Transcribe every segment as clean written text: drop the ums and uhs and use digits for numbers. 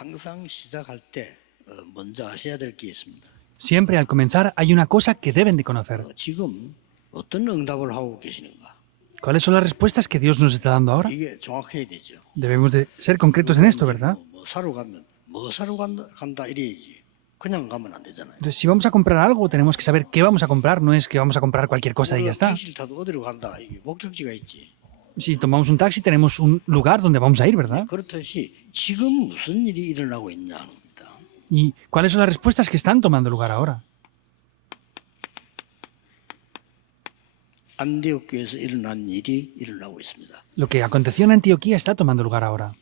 항상 시작할 때 먼저 아셔야 될 게 있습니다. Siempre al comenzar hay una cosa que deben de conocer. 지금 어떤 응답을 하고 계시는가? ¿Cuáles son las respuestas que Dios nos está dando ahora? 이게 정확해야 되죠. Debemos de ser concretos en esto, ¿verdad? 뭐 사러 가면 뭐 사러 간다 이래야지. 그냥 가면 안 되잖아요. Entonces, si vamos a comprar algo, tenemos que saber qué vamos a comprar. No es que vamos a comprar cualquier cosa y ya está. 택시를 타도 어디로 간다. 이게 목적지가 있지. Si tomamos un taxi, tenemos un lugar donde vamos a ir, ¿verdad? 그렇듯이 지금 무슨 일이 일어나고 있냐는 겁니다. ¿Y cuáles son las respuestas que están tomando lugar ahora? 안디옥 교회에서 일어난 일이 일어나고 있습니다. Lo que aconteció en Antioquía está tomando lugar ahora.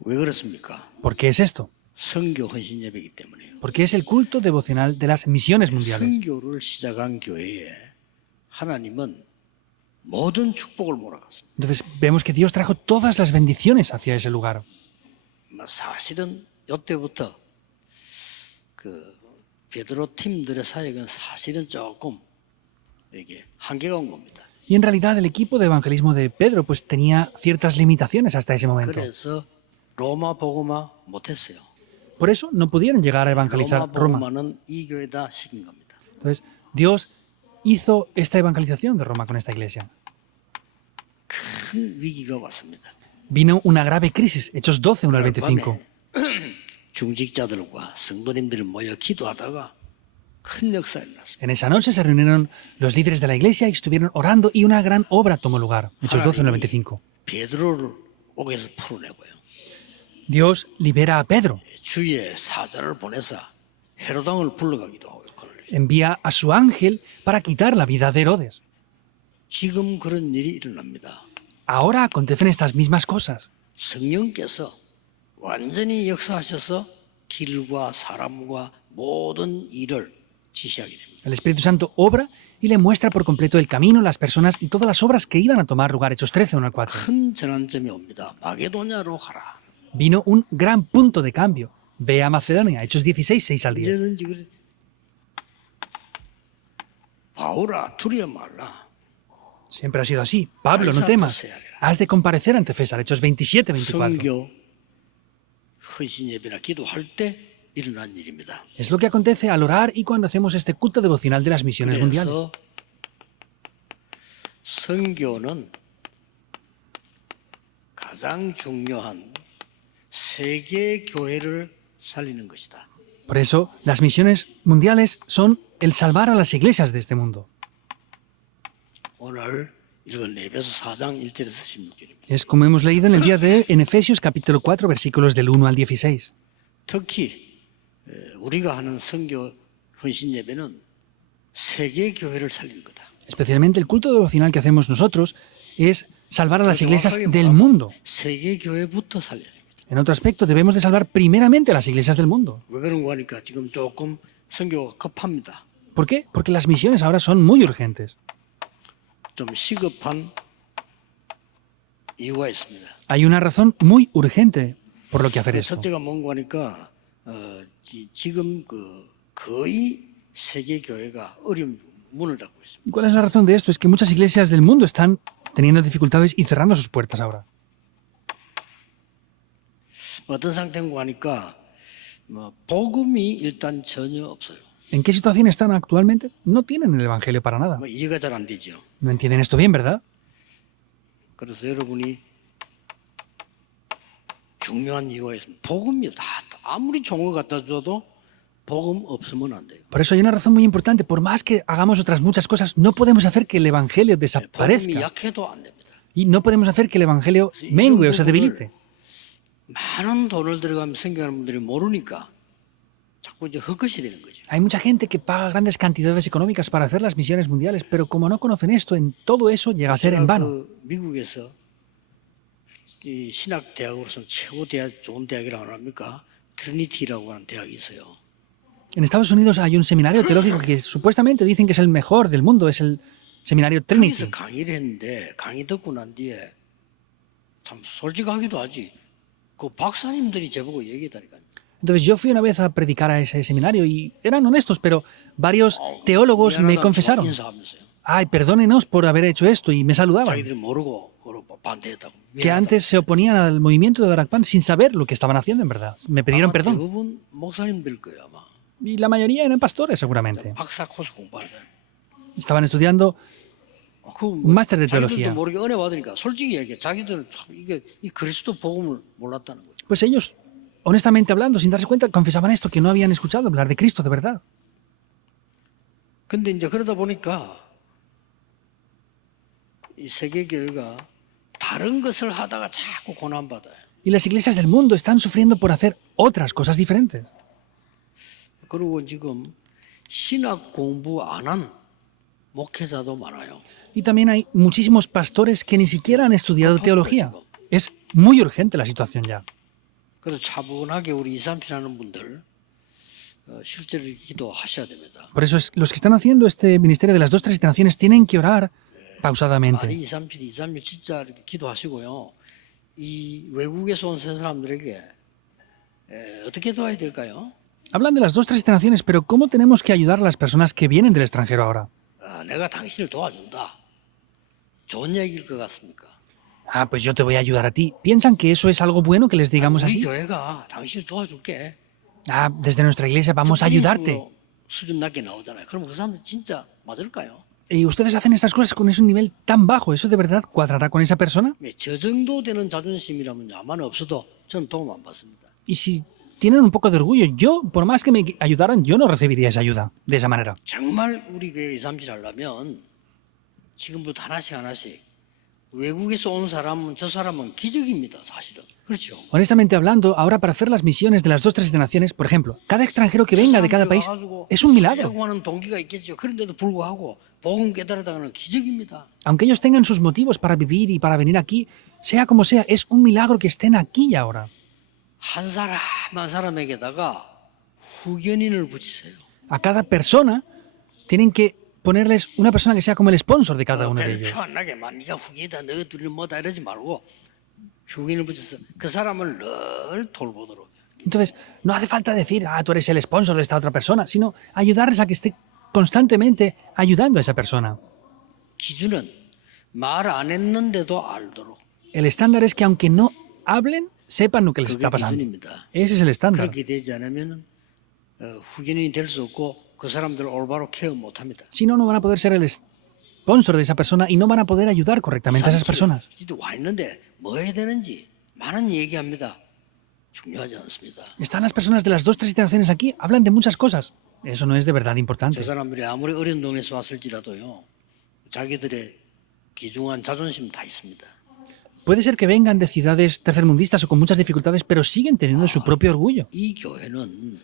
왜 그렇습니까? ¿Por qué es esto? 선교 헌신 예배이기 때문에요. Porque es el culto devocional de las misiones mundiales. 선교를 시작한 교회에 하나님은 모든 축복을 몰아갔습니다. Entonces vemos que Dios trajo todas las bendiciones hacia ese lugar. 사실은 이때부터 그 베드로 팀들의 사역은 사실은 조금 이게 한계가 온 겁니다. Y en realidad el equipo de evangelismo de Pedro pues tenía ciertas limitaciones hasta ese momento. 그래서 로마 복음화 못했어요. Por eso no pudieron llegar a evangelizar 로마 Roma. 복음화는 이 교회다 시킨 겁니다. Entonces Dios hizo esta evangelización de Roma con esta iglesia. 큰 위기가 왔습니다. Vino una grave crisis, Hechos 12, 1 al 25. 중직자들과 성도님들이 모여 기도하다가 큰 역사가 일어났습니다. En esa noche se reunieron los líderes de la iglesia y estuvieron orando y una gran obra tomó lugar. Hechos 12, 1 al 25. 베드로를 옥에서 풀어내고요. Dios libera a Pedro, 주의 사자를 보내서 헤로당을 불러가기도 하고 그걸. envía a su ángel para quitar la vida de Herodes. 지금 그런 일이 일어납니다. Ahora acontecen estas mismas cosas. 성령께서 완전히 역사하셔서 길과 사람과 모든 일을 지시하게 됩니다. El Espíritu Santo obra y le muestra por completo el camino, las personas y todas las obras que iban a tomar lugar. Hechos 13, 1 al 4. 큰 전환점이 옵니다. 마게도냐로 가라. Vino un gran punto de cambio. Ve a Macedonia. Hechos 16, 6 al 10. 언제든지 그래. 바울아 두려워 말라. Siempre ha sido así. Pablo, no temas. Has de comparecer ante César. Hechos 27, 24. 선교 헌신 예배나 기도할 때 일어난 일입니다. Es lo que acontece al orar y cuando hacemos este culto devocional de las misiones mundiales. 그래서 선교는 가장 중요한 세계 교회를 살리는 것이다. Por eso, las misiones mundiales son el salvar a las iglesias de este mundo. 오늘 읽은 에베소 4장 1절에서 16절입니다. Es como hemos leído en el día de en Efesios capítulo 4 versículos del 1 al 16. 특히 우리가 하는 선교 헌신 예배는 세계 교회를 살리는 거다. Especialmente el culto devocional que hacemos nosotros es salvar a las iglesias del mundo. 세계 교회부터 살려야 됩니다. En otro aspecto, debemos de salvar primeramente a las iglesias del mundo. 왜 그런 거 하니까 지금 조금 선교가 급합니다. ¿Por qué? Porque las misiones ahora son muy urgentes. 좀 시급한 이유가 있습니다. Hay una razón muy urgente por lo que hacer esto. 첫째가 뭔가 하니까 지금 거의 세계 교회가 어려운 문을 닫고 있습니다. ¿Cuál es la razón de esto? Es que muchas iglesias del mundo están teniendo dificultades y cerrando sus puertas ahora. 어떤 상태인가 하니까 복음이 일단 전혀 없어요. ¿En qué situación están actualmente? No tienen el evangelio para nada. 이해가 잘 안 되죠. No entienden esto bien, ¿verdad? 그래서 여러분이 중요한 이유가 있습니다. 복음이 아무리 종을 갖다 줘도 복음 없으면 안 돼요. Por eso hay una razón muy importante. Por más que hagamos otras muchas cosas, no podemos hacer que el evangelio 복음이 desaparezca. 약해도 안 됩니다. Y no podemos hacer que el evangelio mengue o se debilite. 많은 돈을 들어가면 생겨가는 분들이 모르니까 자꾸 이제 헛것이 되는 거죠. Hay mucha gente que paga grandes cantidades económicas para hacer las misiones mundiales, pero como no conocen esto, en todo eso llega a ser en vano. 미국에서 이 신학 대학으로서는 최고 대학 좋은 대학이라고 합니까? 트리니티라고 하는 대학이 있어요. En Estados Unidos hay un seminario teológico que supuestamente dicen que es el mejor del mundo, es el seminario Trinity. 거기서 강의를 했는데 강의 듣고 난 뒤에 참 솔직하기도 하지. 그 박사님들이 저보고 얘기했다니까요. Entonces yo fui una vez a predicar a ese seminario y eran honestos, pero varios teólogos me confesaron, 인사하면서요. ay, perdónenos por haber hecho esto, y me saludaban. 자기들이 모르고 반대했다고. que antes se oponían al movimiento de Barak Pan sin saber lo que estaban haciendo en verdad. Me pidieron 아마 perdón. 대부분 목사님들 거예요 아마. Y la mayoría eran pastores, seguramente. 박사 코스 공부하는 사람. Estaban estudiando 그 máster de 자기들도 teología. 모르게 은혜 받으니까 솔직히 얘기해. 자기들은 참 이게 이 그리스도 복음을 몰랐다는 거예요. Pues ellos, honestamente hablando, sin darse cuenta, confesaban esto, que no habían escuchado hablar de Cristo de verdad. 근데 이제 그러다 보니까 이 세계 교회가 다른 것을 하다가 자꾸 고난 받아요. Y las iglesias del mundo están sufriendo por hacer otras cosas diferentes. 그리고 지금 신학 공부 안 한 목회자도 많아요. Y también hay muchísimos pastores que ni siquiera han estudiado teología. Es muy urgente la situación ya. 그래서 차분하게 우리 2, 3, 7 하는 분들 실제로 기도하셔야 됩니다. Por eso los que están haciendo este ministerio de las 2-3 generaciones tienen que orar 많이 pausadamente. 2, 3, 7, 2, 3, 7 진짜 이렇게 기도하시고요. 이 외국에서 온 세 사람들에게 어떻게 도와야 될까요? Hablan de las 2-3 generaciones, pero ¿cómo tenemos que ayudar a las personas que vienen del extranjero ahora? 내가 당신을 도와준다. 좋은 얘기일 것 같습니까? Ah, pues yo te voy a ayudar a ti. ¿Piensan que eso es algo bueno que les digamos 우리 así? 교회가 당신을 도와줄게. Ah, desde nuestra iglesia vamos a ayudarte. 수준 낮게 나오잖아요. 그럼 그 사람들 진짜 맞을까요? Y ustedes hacen estas cosas con ese nivel tan bajo. ¿Eso de verdad cuadrará con esa persona? 저 정도 되는 자존심이라면 아마는 없어도 저는 도움 안 받습니다. Y si tienen un poco de orgullo, yo, por más que me ayudaran, yo no recibiría esa ayuda de esa manera. 정말 우리 교회 2, 3, 7 하려면 지금부터 하나씩 외국에서 온 사람은 저 사람은 기적입니다. 사실은. 그렇죠. Honestamente hablando, ahora para hacer las misiones de las 2-3 generaciones, por ejemplo, cada extranjero que venga de cada país es un milagro. 하는 동기가 있겠죠. 그런데도 불구하고 복음 깨달아다가는 기적입니다. Aunque ellos tengan sus motivos para vivir y para venir aquí, sea como sea, es un milagro que estén aquí y ahora. 한 사람 한 사람에게다가 후견인을 붙이세요. A cada persona tienen que ponerles una persona que sea como el sponsor de cada uno de ellos. 표 안 나게만 네가 후견이다 너희 둘이 뭐다 이러지 말고 후견인을 붙여서 그 사람을 늘 돌보도록. Entonces, no hace falta decir, ah, tú eres el sponsor de esta otra persona, sino ayudarles a que esté constantemente ayudando a esa persona. 기준은 말 안 했는데도 알도록. El estándar es que aunque no hablen, sepan lo que les 그게 está pasando. 기준입니다. Ese es el estándar. 그렇게 되지 않으면 후견인이 될 수 없고 그 사람들을 올바로 케어 못합니다. Si no, no van a poder ser el sponsor de esa persona y no van a poder ayudar correctamente a esas personas. 와 있는데 뭐 해야 되는지 많은 얘기합니다. 중요하지 않습니다. Están las personas de las 2-3 generaciones aquí, hablan de muchas cosas. Eso no es de verdad 저 importante. 사람들이 아무리 어려운 동네에서 왔을지라도요. 자기들의 귀중한 자존심 다 있습니다. Puede ser que vengan de ciudades tercermundistas o con muchas dificultades, pero siguen teniendo su propio orgullo. 이 교회는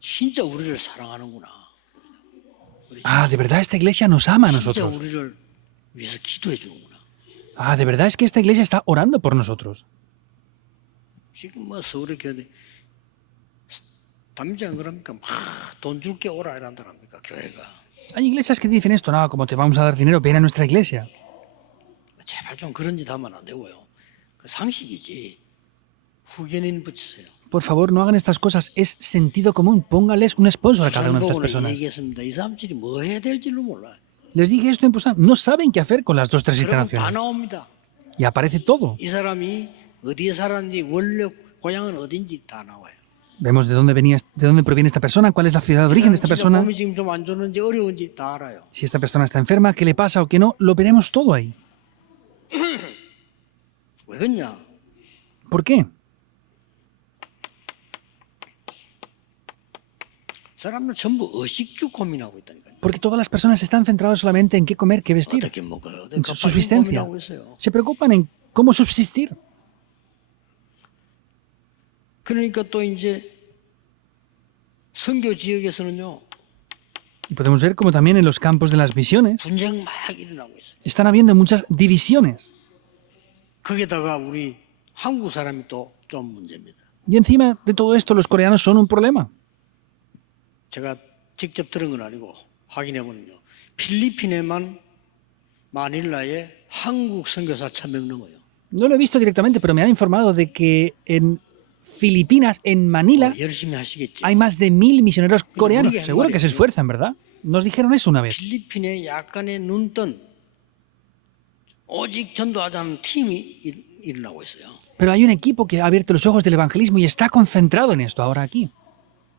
진짜 우리를 사랑하는구나. Ah, de verdad esta iglesia nos ama a 진짜 nosotros. 우리를 위해서 기도해 주는구나. Ah, de verdad es que esta iglesia está orando por nosotros. 지금 뭐 서울의 교회 담임자 안 그럽니까? 막 돈 줄게 오라 이란다랍니까 교회가. Hay iglesias que dicen esto, no, como te vamos a dar dinero, ven a nuestra iglesia. 제발 좀 그런 짓 하면 안 되고요. 그 상식이지. 후견인 붙이세요. Por favor, no hagan estas cosas, es sentido común, póngales un sponsor a cada una de estas 보고는 personas. 얘기했습니다. 이 사람들이 뭐 해야 될지를 몰라요. Les dije esto en Pusan, no saben qué hacer con las 2-3 그러면 다 generaciones. 나옵니다. Y aparece todo. 이 사람이 어디에 살았는지 원래 고향은 어딘지 다 나와요. Vemos de dónde venía, de dónde proviene esta persona, cuál es la ciudad de origen de esta 진짜 persona, 몸이 지금 좀 안 좋은지 어려운지 다 알아요. si esta persona está enferma, qué le pasa o qué no, lo veremos todo ahí. 왜 그러냐? ¿Por qué? 사람들 전부 의식주 고민하고 있다니까요. Porque todas las personas están centradas solamente en qué comer, qué vestir, 어떻게 먹어요? en su 어떻게 subsistencia. 고민하고 있어요. Se preocupan en cómo subsistir. 그러니까 또 이제 선교 지역에서는요 Y podemos ver como también en los campos de las misiones 분쟁 막 일어나고 있어요. están habiendo muchas divisiones. 거기다가 우리 한국 사람이 또 좀 문제입니다. Y encima de todo esto, los coreanos son un problema. 제가 직접 들은 건 아니고 확인해 보면요. 필리핀에만 마닐라에 한국 선교사 1,000명 넘어요. No lo he visto directamente, pero me han informado de que en Filipinas, en Manila, 열심히 하시겠지. hay más de 1.000 misioneros coreanos. 우리가 Seguro que se 말이에요. esfuerzan, ¿verdad? Nos dijeron eso una vez. 필리핀에 약간의 눈뜬 오직 전도하자는 팀이 일어나고 있어요. Pero hay un equipo que ha abierto los ojos del evangelismo y está concentrado en esto ahora aquí.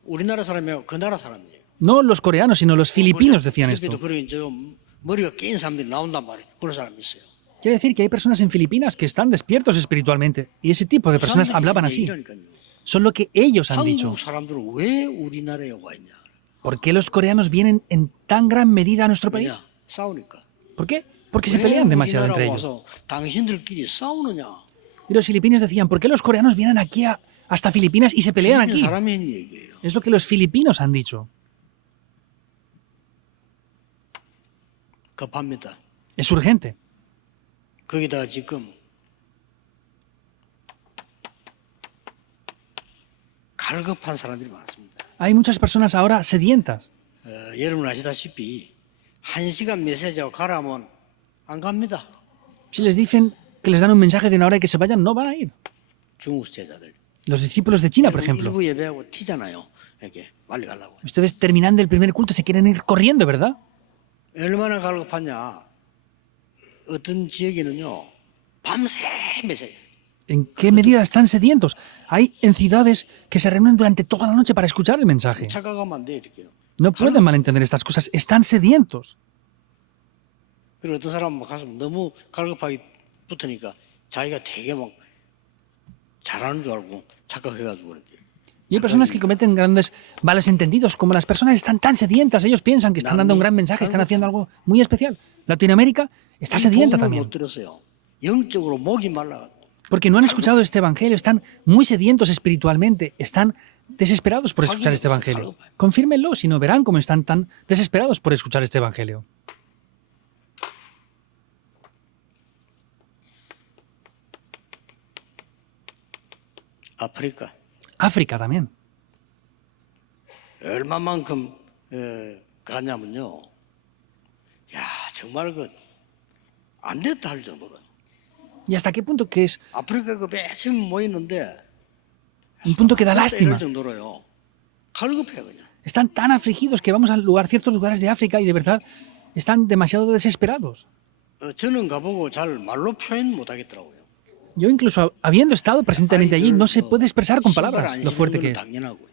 우리나라 사람이요, 그 나라 사람이에요. No los coreanos, sino los filipinos decían 필리핀도 esto. 그런 머리가 깨인 사람들이 나온단 말이에요. 그런 사람이 있어요. Quiere decir que hay personas en Filipinas que están despiertos espiritualmente. Y ese tipo de personas hablaban así. Son lo que ellos han dicho. 한국 사람들은 왜 우리나라에 와 있냐? ¿Por qué los coreanos vienen en tan gran medida a nuestro país? 왜냐? 싸우니까. ¿Por qué? Porque se 왜 pelean demasiado entre 우리나라 ellos. 와서 당신들끼리 싸우느냐? Y los filipinos decían, ¿por qué los coreanos vienen aquí hasta Filipinas y se pelean 필리핀 aquí? 사람이 한 얘기예요. Es lo que los filipinos han dicho. 급합니다. Es urgente. 거기다가 지금 갈급한 사람들이 많습니다. Hay muchas personas ahora sedientas. 여러분 아시다시피 1시간 메시지하고 가라면 안 갑니다. Si les dicen que les dan un mensaje de una hora y que se vayan, no van a ir. 중국 제자들. Los discípulos de China, por ejemplo. 일부 예배하고 튀잖아요. 이렇게 빨리 가려고. Ustedes terminando el primer culto se quieren ir corriendo, ¿verdad? 얼마나 갈급하냐. 어떤 지역에는요. 밤새 메시지. ¿En qué medida están sedientos? Hay en ciudades que se reúnen durante toda la noche para escuchar el mensaje. 착각하면 안 돼, 이렇게요. No pueden malentender estas cosas. Están sedientos. 그리고 어떤 사람은 가서 너무 갈급하게 붙으니까 자기가 되게 막 잘하는 줄 알고 착각해가지고 그런데. Y hay personas que cometen grandes males entendidos. Como las personas están tan sedientas, ellos piensan que están dando un gran mensaje, están haciendo algo muy especial. Latinoamérica está sedienta también. 못 들었어요. 영적으로 목이 말라. Porque no han escuchado este evangelio, están muy sedientos espiritualmente, están desesperados por escuchar este evangelio. Confírmenlo, si no verán cómo están tan desesperados por escuchar este evangelio. 아프리카 África también. 얼마만큼 가냐면요. 야 정말 안 됐다 할 정도로. ¿Y hasta qué punto que es 아프리카 매참 모이는데 un punto que da 이럴 lástima? 정도로요. 갈급해 그냥. Están tan afligidos que vamos a ciertos lugares de África y de verdad están demasiado desesperados. 저는 가보고 잘 말로 표현 못 하겠더라고요. Yo incluso habiendo estado presentemente allí no se puede expresar con 신발 palabras 안 lo 신는 fuerte que 건 es. 당연하고요.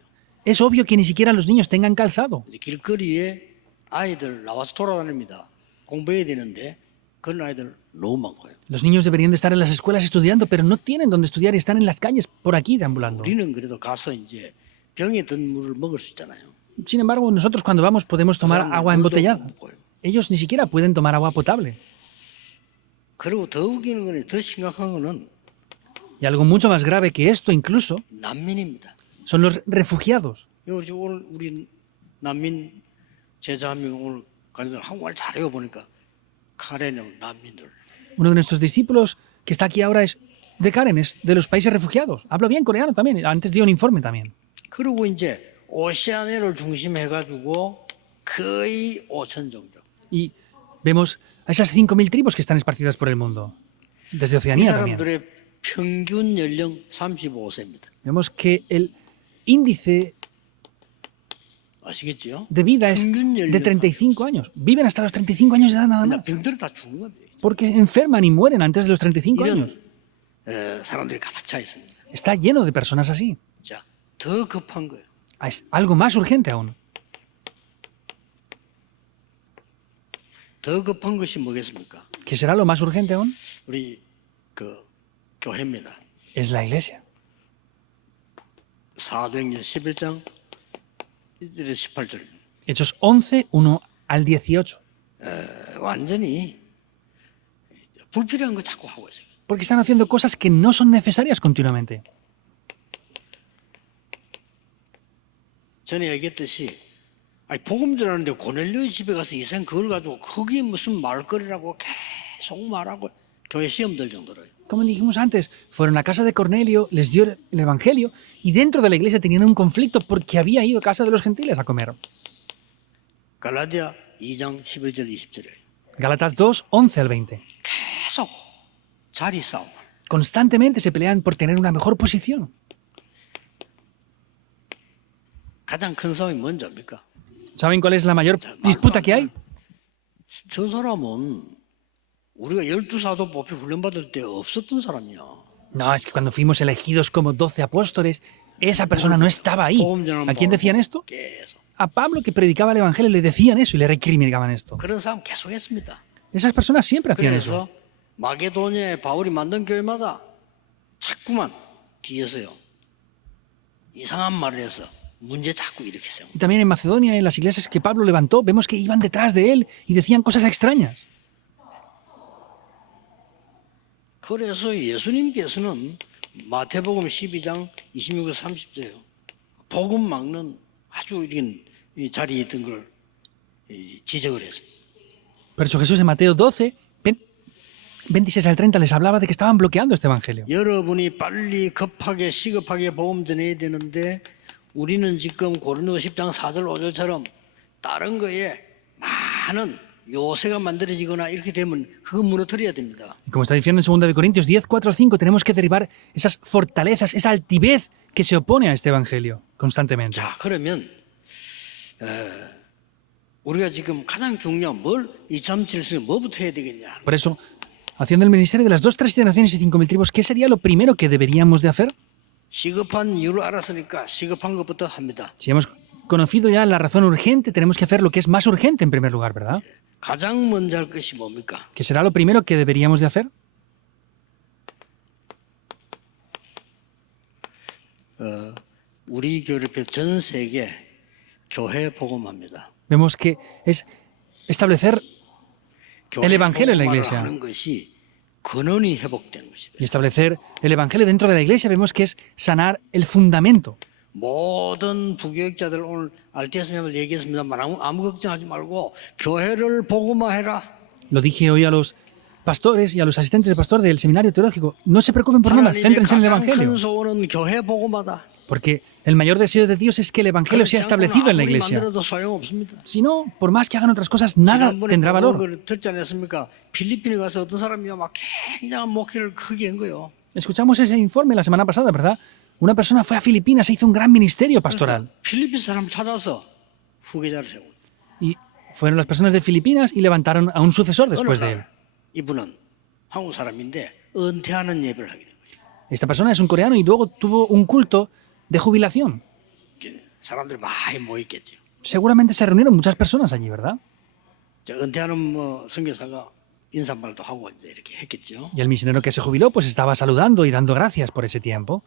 Es obvio que ni siquiera los niños tengan calzado. 이제 길거리에 아이들 나와서 돌아다닙니다. 공부해야 되는데 그런 아이들 너무 많고요. Los niños deberían de estar en las escuelas estudiando, pero no tienen donde estudiar y están en las calles por aquí deambulando. 우리는 그래도 가서 이제 병에 든 물을 먹을 수 있잖아요. Sin embargo, nosotros cuando vamos podemos tomar agua embotellada. Ellos ni siquiera pueden tomar agua potable. 그리고 더 웃기는 거는 더 심각한 거는 Y algo mucho más grave que esto incluso 난민입니다. son los refugiados. 여기 오늘 우리 난민 제자 한 명 오늘 가는데 한국말 잘해요 보니까 카레는 난민들. Uno de nuestros discípulos que está aquí ahora es de Karen, es de los países refugiados. Habla bien coreano también. Antes dio un informe también. 그리고 이제 오세아니아를 중심해 가지고 거의 5천 종족. Y vemos a esas 5.000 tribus que están esparcidas por el mundo. Desde 이 Oceanía también. 사람들의 평균 연령 35세입니다. Vemos que el índice 아시겠지요? de vida es 평균 연령 de 35 años. Viven hasta los 35 años de edad nada más. 병들어 다 죽는 겁니다. Porque enferman y mueren antes de los 35 이런 años. 사람들이 가득 차 있습니다. Está lleno de personas así. 자, 더 급한 거예요. Es algo más urgente aún. 더 급한 것이 뭐겠습니까? ¿Qué será lo más urgente aún? 우리 교회입니다. Es la iglesia. 사도행전 11장 1절에서 18절. Hechos 11, 1 al 18. 완전히 불필요한 거 자꾸 하고 있어요. Porque están haciendo cosas que no son necesarias continuamente. 전에 얘기했듯이 복음 전하는데 고넬료의 집에 가서 이생 그걸 가지고 그게 무슨 말거리라고 계속 말하고 교회 시험 들 정도로요. Como dijimos antes, fueron a casa de Cornelio, les dio el evangelio y dentro de la iglesia tenían un conflicto porque había ido a casa de los gentiles a comer. 갈라디아 2장 11절 20절이에요. Gálatas 2, 11 al 20. 계속 자리 싸움. Constantemente se pelean por tener una mejor posición. 가장 큰 싸움이 뭔지입니까? ¿Saben cuál es la mayor disputa que hay? 저 사람은 우리가 12사도 뽑히 훈련받을 때 없었던 사람이야. No, es que cuando fuimos elegidos como 12 apóstoles, esa persona no estaba ahí. ¿A quién decían esto? 계속. A Pablo, que predicaba el Evangelio, le decían eso y le recriminaban esto. 그런 사람 계속 했습니다. Esas personas siempre hacían eso. 그래서 마게도니아에 바울이 만든 교회마다 자꾸만 뒤에서요. 이상한 말을 해서 문제 자꾸 일으키세요. Y también en Macedonia, en las iglesias que Pablo levantó, vemos que iban detrás de él y decían cosas extrañas. 그래서 예수님께서는 마태복음 12장 26에서 30절에요. 복음 막는 아주 이런 자리에 있던 걸 지적을 했습니다. Por eso Jesús en Mateo 12, 26 al 30 les hablaba de que estaban bloqueando este evangelio. 여러분이 빨리 급하게 시급하게 복음 전해야 되는데 우리는 지금 고린도서 10장 4절 5절처럼 다른 거에 많은 요새가 만들어지거나 이렇게 되면 그거 무너뜨려야 됩니다. Y como está diciendo en 2 de Corintios 10, 4 al 5, tenemos que derribar esas fortalezas, esa altivez que se opone a este evangelio constantemente. 자, 그러면 우리가 지금 가장 중요한 뭘 237에 뭐부터 해야 되겠냐? Por eso, haciendo el ministerio de las 2, 3 generaciones y 5.000 tribus, ¿qué sería lo primero que deberíamos de hacer? 시급한 이유를 알았으니까 시급한 것부터 합니다. Si hemos conocido ya la razón urgente, tenemos que hacer lo que es más urgente en primer lugar, ¿verdad? 가장 먼저 할 것이 뭡니까? ¿Qué será lo primero que deberíamos de hacer? 우리 교회를 비롯해 전 세계 교회 복음합니다. Vemos que es establecer 교회 El evangelio en la 복음화를 iglesia. 하는 것이 근원이 회복되는 것이다. y establecer el evangelio dentro de la iglesia. Vemos que es sanar el fundamento. 모든 부교육자들 오늘 RTSM을 얘기했습니다만 아무 걱정하지 말고 교회를 복음화해라. Lo dije hoy a los pastores y a los asistentes de pastor del seminario teológico. No se preocupen por nada, 하나님의 céntrense en el 가장 큰 evangelio. 소원은 교회 복음화다. Porque el mayor deseo de Dios es que el evangelio sea establecido en la 아무리 iglesia. 만들어도 소용없습니다. Si no, por más que hagan otras cosas, nada 지난번에 tendrá valor. 걸 듣지 않았습니까? 필리핀에 가서 어떤 사람이 막 굉장한 목회를 크게 한 거예요. Escuchamos ese informe la semana pasada, ¿verdad? Una persona fue a Filipinas e hizo un gran ministerio pastoral. 필리핀 사람 찾아서 후계자를 세우고 Y fueron las personas de Filipinas y levantaron a un sucesor después de él. 이분은 한국 사람인데 은퇴하는 예배를 하게 된 거예요. Esta persona es un coreano y luego tuvo un culto de jubilación. 사람들이 많이 모였겠죠. Seguramente se reunieron muchas personas allí, ¿verdad? 은퇴하는 선교사가 인사말도 하고 이제 이렇게 했겠죠. Y el misionero que se jubiló pues estaba saludando y dando gracias por ese tiempo.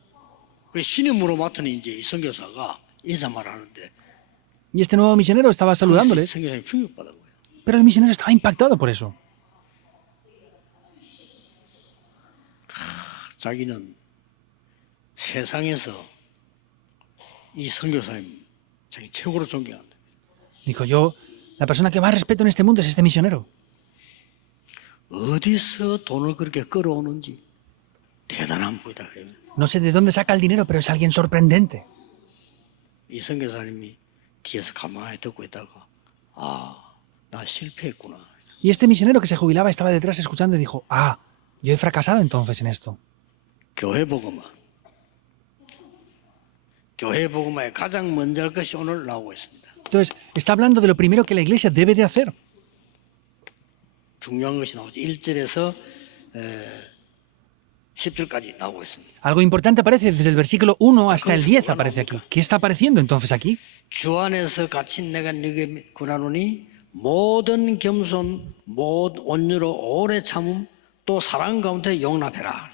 그 신임으로 맡은 이제 이 선교사가 인사말 하는데 Y este nuevo misionero estaba saludándoles, 선교사님 충격받은 거예요. pero el misionero estaba impactado por eso. 자기는 세상에서 이 선교사님 자기 최고로 존경한다. Dijo yo, la persona que más respeto en este mundo es este misionero. 어디서 돈을 그렇게 끌어오는지 대단한 분이다. No sé de dónde saca el dinero, pero es alguien sorprendente. 이 선교사님이 뒤에서 가만히 듣고 있다가 나 실패했구나. Y este misionero que se jubilaba estaba detrás escuchando y dijo, yo he fracasado entonces en esto. 교회 복음화. 교회 복음화에 가장 먼저 할 것이 오늘 나오고 있습니다. Entonces, está hablando de lo primero que la iglesia debe de hacer. 중요한 것이 나오죠. 1절에서 10절까지 나오고 있습니다. Algo importante aparece desde el versículo 1 hasta el 10 aparece aquí. ¿Qué está apareciendo entonces aquí? 주 안에서 갇힌 내가 네게 권하노니 모든 겸손, 모든 온유로 오래 참음 또 사랑 가운데 용납해라.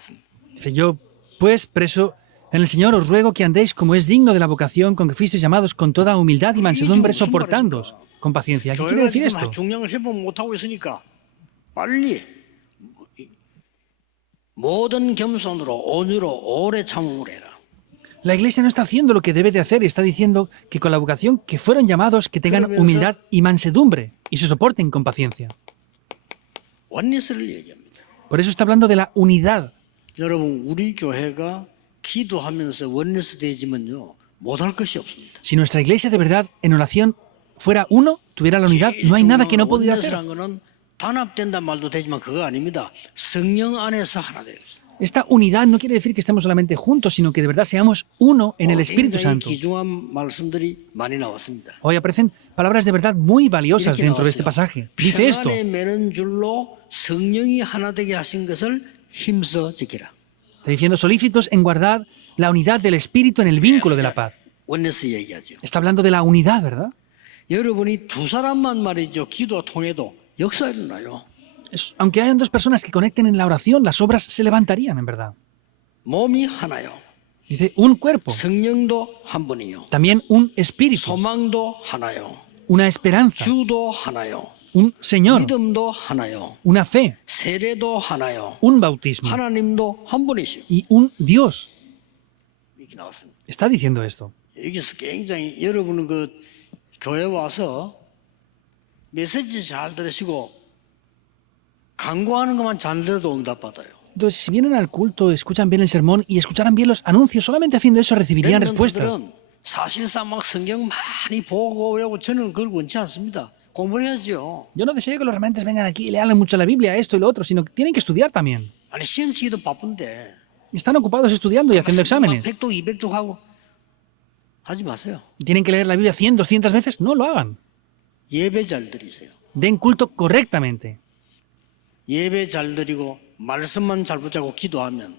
Dice yo, pues preso en el Señor os ruego que andéis como es digno de la vocación con que fuisteis llamados con toda humildad y mansedumbre soportándoos con paciencia. ¿Qué quiere 교회가 decir 지금 esto? 중량을 회복 못하고 있으니까 빨리 모든 겸손으로 온유로 오래 참음을 해라. La iglesia no está haciendo lo que debe de hacer y está diciendo que con la vocación que fueron llamados que tengan humildad y mansedumbre y se soporten con paciencia. 원리스를 얘기합니다. Por eso está hablando de la unidad. 여러분 우리 교회가 기도하면서 원리스 되지만요 못할 것이 없습니다. Si nuestra iglesia de verdad en oración fuera uno, tuviera la unidad, no hay nada que no pudiera hacer. 원리스란 거는 단합된단 말도 되지만 그거 아닙니다. 성령 안에서 하나 되는 것입니다. Esta unidad no quiere decir que estemos solamente juntos, sino que de verdad seamos uno en el Espíritu 굉장히 Santo. 귀중한 말씀들이 많이 나왔습니다. Hoy aparecen palabras de verdad muy valiosas 이렇게 dentro de este 나왔어요. pasaje. Dice esto: 평안에 매는 줄로 성령이 하나 되게 하신 것을 힘써 지키라. está diciendo solícitos en guardar la unidad del Espíritu en el vínculo de la paz. 원네스 얘기하죠. Está hablando de la unidad, ¿verdad? 여러분이 두 사람만 말이죠. 기도 통해도 역사 일어나요. Aunque hayan dos personas que conecten en la oración, las obras se levantarían, en verdad. 몸이 하나요. Dice, un cuerpo, 성령도 한 분이요. también un espíritu, 소망도 하나요. una esperanza, 주도 하나요. un Señor, 믿음도 하나요. una fe, 세례도 하나요. un bautismo 하나님도 한 분이시오. y un Dios. 이렇게 나왔습니다. Está diciendo esto. 여기서 굉장히 여러분은 그 교회 와서 메시지 잘 들으시고 강구하는 것만 잘 들어도 응답받아요. Entonces, si vienen al culto, escuchan bien el sermón y escucharán bien los anuncios, solamente haciendo eso recibirían respuestas. మెం버들은 사실상 막 성경 많이 보고 외우고 저는 그걸 원치 않습니다. 공부해야죠. Yo no deseo que los remanentes vengan aquí y lean mucho la Biblia, esto y lo otro, sino que tienen que estudiar también. 아니 시험 치기도 바쁜데 Están ocupados estudiando y haciendo exámenes. 100독 200독 하고 하지 마세요. ¿Tienen que leer la Biblia 100, 200 veces? No lo hagan. 예배 잘 드리세요. Den culto correctamente. 예배 잘 드리고 말씀만 잘 붙잡고 기도하면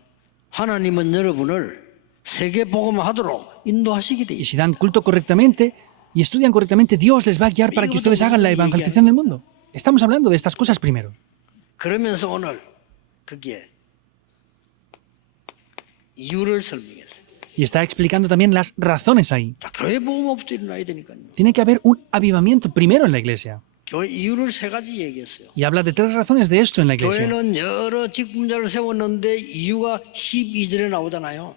하나님은 여러분을 세계 복음을 하도록 인도하시게 돼 Y 있어요. si dan culto correctamente y estudian correctamente, Dios les va a guiar para que ustedes hagan la evangelización del mundo. Estamos hablando de estas cosas primero. 그러면서 오늘 거기에 이유를 설명했어요. Y está explicando también las razones ahí. 자, 교회 복음부터 일어나야 되니까요. Tiene que haber un avivamiento primero en la iglesia. 교회 이유를 세 가지 얘기했어요. Y habla de tres razones de esto en la iglesia. 교회는 여러 직분자를 세웠는데 이유가 12절에 나오잖아요.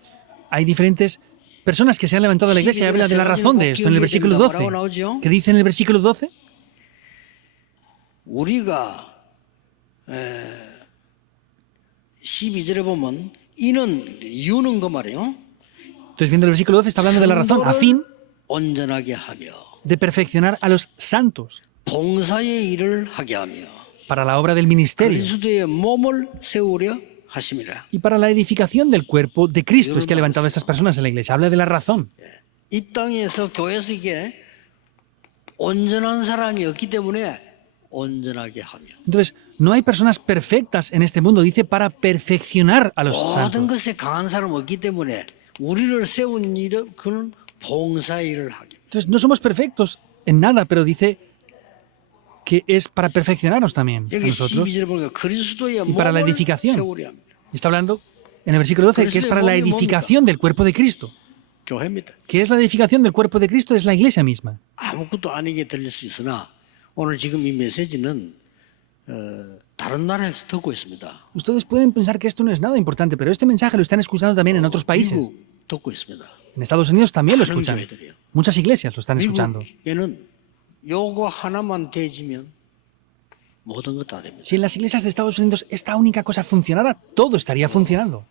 Hay diferentes personas que se han levantado a la iglesia y habla de la razón de esto en el versículo 12. ¿Qué dice en el versículo 12? 우리가 12절에 보면 이유는 그 말이에요. Entonces, viendo el versículo 12, está hablando de la razón, a fin 온전하게 하며 de perfeccionar a los santos 봉사의 일을 하게 하며 para la obra del ministerio 그리스도의 몸을 세우려 하심이라. y para la edificación del cuerpo de Cristo. Es que ha levantado a estas personas en la iglesia. Habla de la razón. 이 땅에서 교회에서 이게 온전한 사람이 없기 때문에 온전하게 하며 Entonces, no hay personas perfectas en este mundo, dice, para perfeccionar a los 모든 santos. 것에 강한 사람 없기 때문에 우리를 세운 일은 그는 봉사 일을 하게. Entonces, no somos perfectos en nada, pero dice que es para perfeccionarnos también a 여기 nosotros. 12절에 보니까 그리스도의 Y para la 몸을 edificación. 세우려 합니다. Y está hablando en el versículo 12 que es para la edificación del cuerpo de Cristo. 교회입니다. ¿Qué es la edificación del cuerpo de Cristo? Es la iglesia misma. 아무것도 아니게 들릴 수 있으나 오늘 지금 이 메시지는 다른 나라에서 듣고 있습니다. Ustedes pueden pensar que esto no es nada importante, pero este mensaje lo están escuchando también en otros países. 미국 듣고 있습니다. En Estados Unidos también lo 많은 escuchan. 교회들이요. Muchas iglesias lo están escuchando. 미국에는 요거 하나만 되지면 모든 것 다 됩니다. Si en las iglesias de Estados Unidos esta única cosa funcionara, todo estaría funcionando.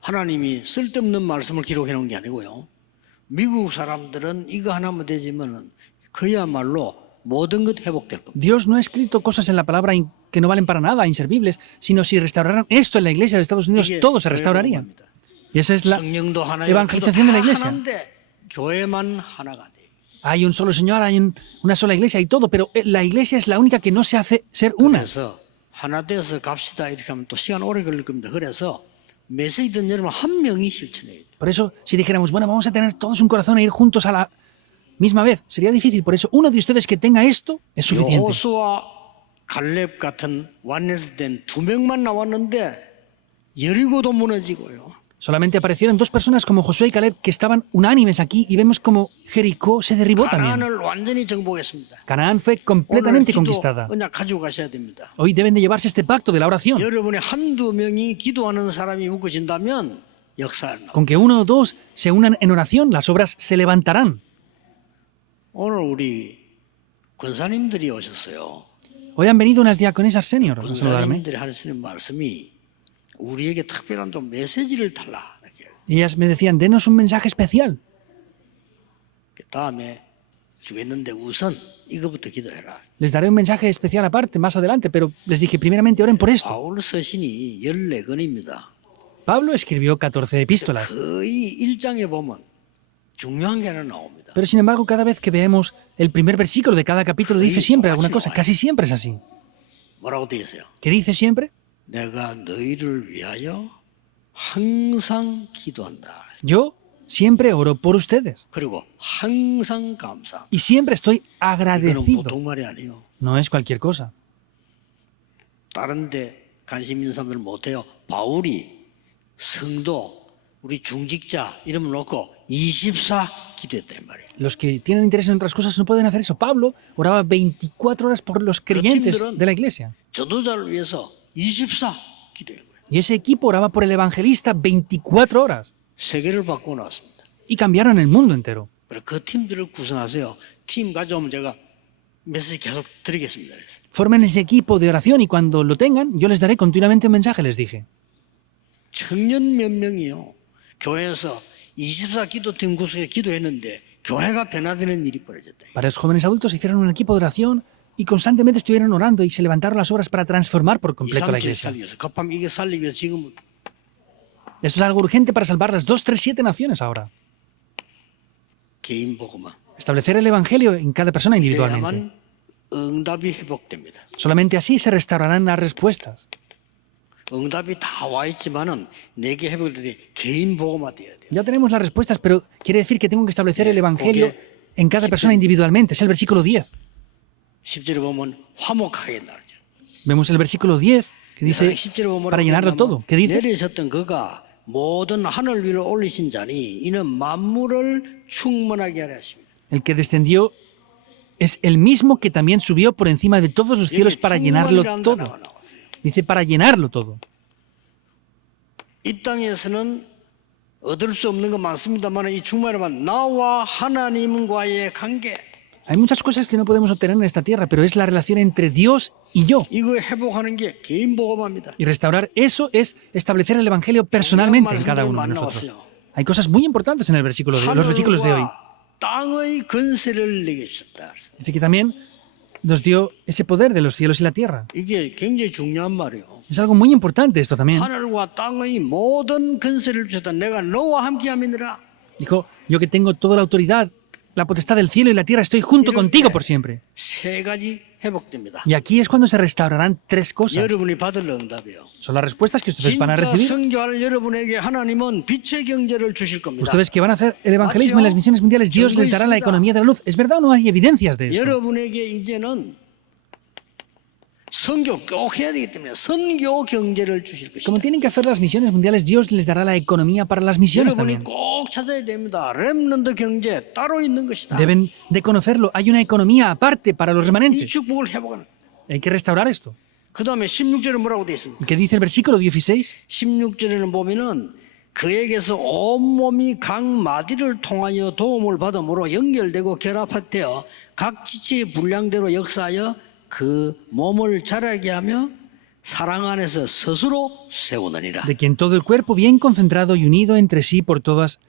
하나님이 쓸데없는 말씀을 기록해 놓은 게 아니고요. 미국 사람들은 이거 하나만 되지면 그야말로 모든 것 회복될 겁니다. Dios no ha escrito cosas en la palabra que no valen para nada, inservibles, sino si restauraran esto en la iglesia de Estados Unidos, 이게 todo se 교회 restauraría. 복음입니다. Y esa es la 성령도 하나요. evangelización de la 다 iglesia. 하나인데 교회만 하나가 돼요. Hay un solo Señor, hay una sola iglesia y todo, pero la iglesia es la única que no se hace ser una. 그래서 하나 되어서 갑시다 이렇게 하면 또 시간 오래 걸릴 겁니다. 그래서 메시지 듣는 여러분 한 명이 실천해야 돼요. Por eso, si dijéramos, bueno, vamos a tener todos un corazón e ir juntos a la misma vez, sería difícil. Por eso, uno de ustedes que tenga esto es suficiente. 여호수아 갈렙 같은 완내스된 두 명만 나왔는데 여리고도 무너지고요. Solamente aparecieron dos personas como Josué y Caleb que estaban unánimes aquí y vemos como Jericó se derribó también. 가나안을 완전히 정복했습니다. Canaán fue 오늘 completamente 기도 conquistada. 언약 가지고 가셔야 됩니다. Hoy deben de llevarse este pacto de la oración. 여러분의 한두 명이 기도하는 사람이 묶어진다면 역사를 나. Con que uno o dos se unan en oración, las obras se levantarán. 오늘 우리 권사님들이 오셨어요. Hoy han venido unas diaconesas senior a saludarme. 권사님들이 하시는 말씀이 우리에게 특별한 좀 메시지를 달라. 이렇게. Y ellas me decían, denos un mensaje especial. 그 다음에 주겠는데 우선 이거부터 기도해라. Les daré un mensaje especial aparte más adelante, pero les dije, primeramente oren por esto. 바울 서신이 14권입니다. Pablo escribió 14 epístolas, 거의 1장에 보면 중요한 게 하나 나옵니다. pero sin embargo cada vez que veamos el primer versículo de cada capítulo dice siempre alguna cosa, casi siempre es así. 뭐라고 되어 있어요? ¿Qué dice siempre? 내가 너희를 위하여 항상 기도한다. Yo siempre oro por ustedes 그리고 항상 감사. y siempre estoy 이거는 agradecido. 보통 말이 아니에요. No es cualquier cosa. 다른 데 관심 있는 사람들 못해요. 바울이 성도, 우리 중직자 이름 놓고 24 기도했단 말이에요. Los que tienen interés en otras cosas no pueden hacer eso. Pablo oraba 24 horas por los creyentes de la iglesia. 전도자를 위해서 24 기도한 거예요. Y ese equipo oraba por el evangelista 24 horas. 세계를 바꾸어 놨습니다. Y cambiaron el mundo entero. 그래서 그 팀들을 구성하세요. 팀 가져오면 제가 메시지 계속 드리겠습니다. 그래서. Formen ese equipo de oración y cuando lo tengan, yo les daré continuamente un mensaje, les dije. 청년 몇 명이요. 교회에서 24 기도팀 구성에 기도했는데 교회가 변화되는 일이 벌어졌다. Para los jóvenes adultos hicieron un equipo de oración y constantemente estuvieron orando y se levantaron las obras para transformar por completo la 이상주의 iglesia. 살기 위해서 급하면 이게 살리기 위해서 지금 Esto es algo urgente para salvar las 2, 3, 7 naciones ahora. 개인 복음화. Establecer el evangelio en cada persona individualmente. 그래야만 응답이 회복됩니다. Solamente así se restaurarán las respuestas. 응답이 다 와 있지만은 내게 회복되니 개인 복음화 돼야 돼요. Ya tenemos las respuestas, pero quiere decir que tengo que establecer el evangelio en cada persona individualmente. Es el versículo 10. 10절에 보면 화목하게 나르죠. Vemos el versículo 10 que dice 10절에 보면 para llenarlo todo. ¿Qué dice? 내리셨던 그가 모든 하늘 위를 올리신 자니 이는 만물을 충만하게 하려 하십니다. El que descendió es el mismo que también subió por encima de todos los cielos para llenarlo todo. Dice para llenarlo todo. 이 땅에서는 얻을 수 없는 거 많습니다만 이 충만하면 나와 하나님과의 관계 Hay muchas cosas que no podemos obtener en esta tierra, pero es la relación entre Dios y yo. 이거 회복하는 게 개인 복음화입니다. Y restaurar eso es establecer el evangelio personalmente en cada uno de nosotros. Hay cosas muy importantes en el versículo de, los versículos de hoy. 하늘과 땅의 권세를 내게 주셨다. Dice que también nos dio ese poder de los cielos y la tierra. 이게 굉장히 중요한 말이에요. Es algo muy importante esto también. 하늘과 땅의 모든 권세를 주셨다. 내가 너와 함께함이니라. Dijo, yo que tengo toda la autoridad, la potestad del cielo y la tierra, estoy junto contigo por siempre. 세 가지 회복됩니다. Y aquí es cuando se restaurarán tres cosas. 여러분이 받을 응답이요. Son las respuestas que ustedes van a 진짜 recibir. 성교할 여러분에게 하나님은 빛의 경제를 주실 겁니다. Ustedes que van a hacer el evangelismo en las misiones mundiales, Dios les dará la economía de la luz. ¿Es verdad o no hay evidencias de eso? 여러분에게 이제는 선교 꼭 해야 되기 때문에 선교 경제를 주실 Como 것이다. tienen que hacer las misiones mundiales, Dios les dará la economía para las misiones 여러분이 también. 꼭 찾아야 됩니다. 렘넌트 경제 따로 있는 것이다. Deben de conocerlo. Hay una economía aparte para los 이 remanentes. 축복을 회복하는. Hay que restaurar esto. 그 다음에 16절에 뭐라고 되어 있습니까? ¿Qué dice el versículo 16? 16절에는 보면은 그에게서 온몸이 각 마디를 통하여 도움을 받음으로 연결되고 결합되어 각 지체의 분량대로 역사하여 그 몸을 자라게 하며 사랑 안에서 스스로 세우느니라. De quien todo el cuerpo bien concentrado y unido entre sí por todas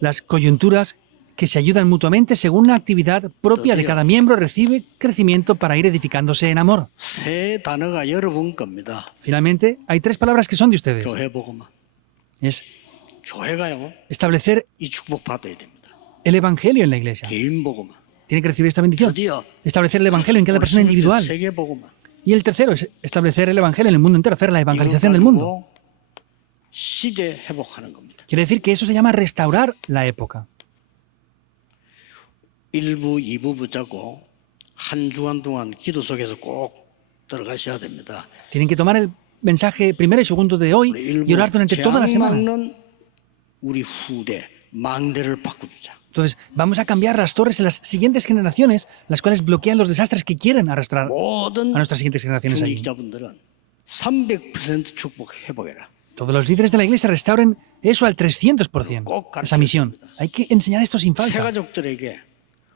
las coyunturas que se ayudan mutuamente según la actividad propia de cada miembro recibe crecimiento para ir edificándose en amor. 세 단어가 여러분 겁니다. Finalmente, hay tres palabras que son de ustedes. 교회 복음. Es 교회가요. establecer 이 축복 받아야 됩니다. el evangelio en la iglesia. 개인 복음. Tiene que recibir esta bendición. 드디어 Establecer el evangelio en cada persona individual. 세계 복음. Y el tercero es establecer el evangelio en el mundo entero, hacer la evangelización del mundo. 시대 회복하는 겁니다. Quiere decir que eso se llama restaurar la época. 1부, 2부 붙잡고 한 주간 동안 기도 속에서 꼭 들어가셔야 됩니다. Tienen que tomar el mensaje primero y segundo de hoy y orar durante toda la semana. 막는 우리 후대 망대를 바꿔주자. Entonces, vamos a cambiar las torres en las siguientes generaciones, las cuales bloquean los desastres que quieren arrastrar a 모든 nuestras siguientes generaciones allí. 중직자분들은 300% 축복 회복해라. Todos los líderes de la iglesia restauren eso al 300%, esa misión. Hay que enseñar esto sin 새 falta. 가족들에게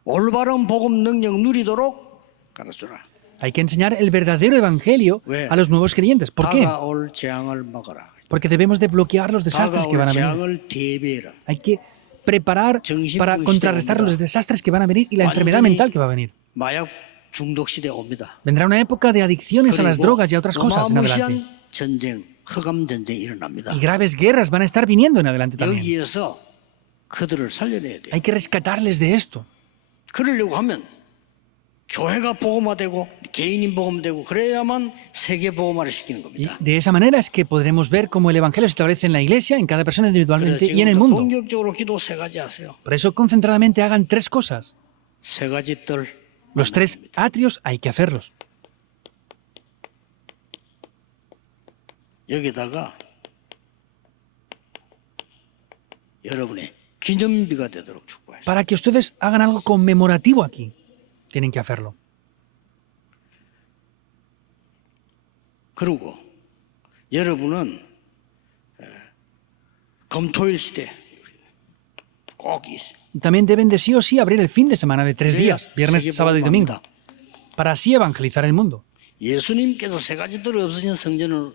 올바른 복음 능력 누리도록 가르쳐라. Hay que enseñar el verdadero evangelio a los nuevos creyentes. ¿Por qué? 다가올 재앙을 막아라. Porque debemos de bloquear los desastres que van 다가올 a venir. 재앙을 대비해라. Hay que preparar para contrarrestar los desastres que van a venir y la enfermedad mental que va a venir. 마약 중독 시대 옵니다. Vendrá una época de adicciones a las drogas y a otras cosas en adelante. 어마무시한 전쟁 흑암 전쟁이 일어납니다. Y graves guerras van a estar viniendo en adelante también. 여기에서 그들을 살려내야 돼요. Hay que rescatarles de esto. 그러려고 하면 교회가 복음화되고 개인이 복음되고 그래야만 세계 복음화를 시키는 Y 겁니다. de esa manera es que podremos ver cómo el Evangelio se establece en la iglesia, en cada persona 그래서 individualmente y en el 지금부터 mundo. 본격적으로 기도 세 가지 하세요. Por eso concentradamente hagan tres cosas. 세 가지 뜰 Los tres atrios hay que hacerlos. 여기다가 여러분의 기념비가 되도록 축복하십시오. Para que ustedes hagan algo conmemorativo aquí, tienen que hacerlo. 그리고 여러분은 금토일 시대 꼭 있어요. También deben de sí o sí abrir el fin de semana de 3 días, viernes, 세계 sábado y domingo, 복음화입니다. para así evangelizar el mundo. 예수님께서 세 가지 뜰 없으신 성전을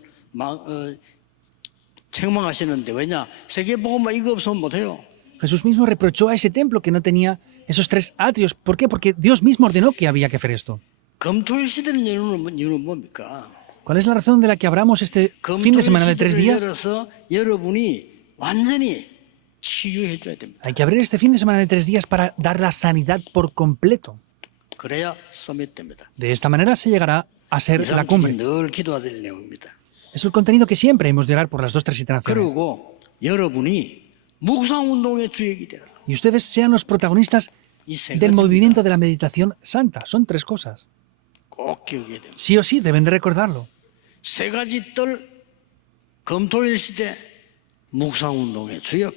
책망하시는데 왜냐? 세계 복음화 이거 없으면 못해요. Jesús mismo reprochó a ese templo que no tenía esos tres atrios. ¿Por qué? Porque Dios mismo ordenó que había que hacer esto. 금토일 시대는 이유는 뭡니까? ¿Cuál es la razón de la que abramos este fin de 금토일 semana de 3 시대를 días? 열어서 여러분이 완전히 치유해 줘야 됩니다. Hay que abrir este fin de semana de 3 días para dar la sanidad por completo. 그래야 서밋 됩니다. De esta manera se llegará a ser la 이상 cumbre. 늘 기도해야 될 내용입니다. Es el contenido que siempre hemos de orar por las dos transiciones. 그리고 여러분이 묵상 운동의 주역이 되라. Y ustedes sean los protagonistas 이 세 del 가지입니다. movimiento de la meditación santa. Son 3 cosas. 꼭 기억해야 됩니다. Sí o sí, deben de recordarlo. 세 가지 뜰 금토일 시대 묵상 운동의 주역.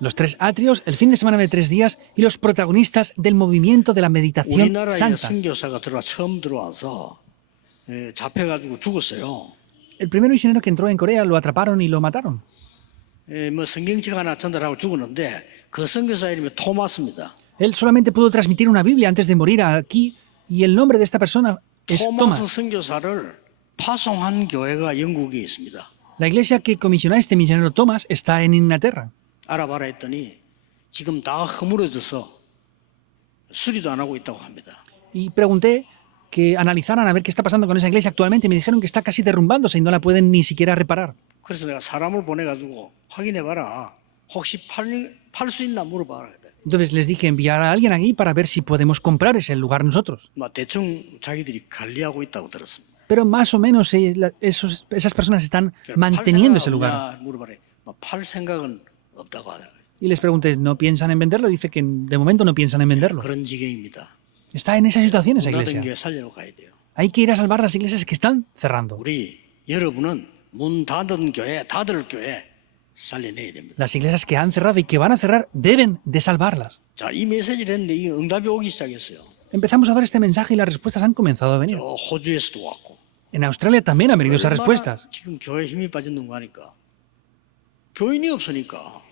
Los 3 atrios, el fin de semana de 3 días y los protagonistas del movimiento de la meditación 우리나라에 santa. 선교사가 처음 들어와서 잡혀가지고 죽었어요. El primer misionero que entró en Corea lo atraparon y lo mataron. 뭐 성경책 하나 전달하고 죽었는데 그 선교사 이름이 토마스입니다. Él solamente pudo transmitir una Biblia antes de morir aquí y el nombre de esta persona es 토마스 Tomás. 선교사를 파송한 교회가 영국에 있습니다. La iglesia que comisionó a este misionero Tomás está en Inglaterra. 알아봐라 했더니 지금 다 허물어져서 수리도 안 하고 있다고 합니다. Y pregunté que analizaran a ver qué está pasando con esa iglesia actualmente y me dijeron que está casi derrumbándose y no la pueden ni siquiera reparar. 그래서 내가 사람을 보내가지고 확인해봐라. 혹시 팔 수 있나 물어봐라. Entonces les dije enviar a alguien aquí para ver si podemos comprar ese lugar nosotros. 뭐 대충 자기들이 관리하고 있다고 들었습니다. Pero más o menos esas personas están manteniendo ese lugar. 물어봐라. 팔 생각은 없다고 하더라고요. Y les pregunté, ¿no piensan en venderlo? Dice que de momento no piensan en venderlo. 그런 지경입니다. Está en esa situación esa 닫은 iglesia. 교회 살려고 가야 돼요. Hay que ir a salvar las iglesias que están cerrando. 우리 여러분은 문 닫은 교회, 닫을 교회 살려내야 됩니다. Las iglesias que han cerrado y que van a cerrar deben de salvarlas. 자, 이 메시지를 했는데 이 응답이 오기 시작했어요. Empezamos a dar este mensaje y las respuestas han comenzado a venir. 저 호주에서도 왔고. En Australia también han venido esas 얼마나 respuestas. 지금 교회 힘이 빠졌는 거 하니까 교인이 없으니까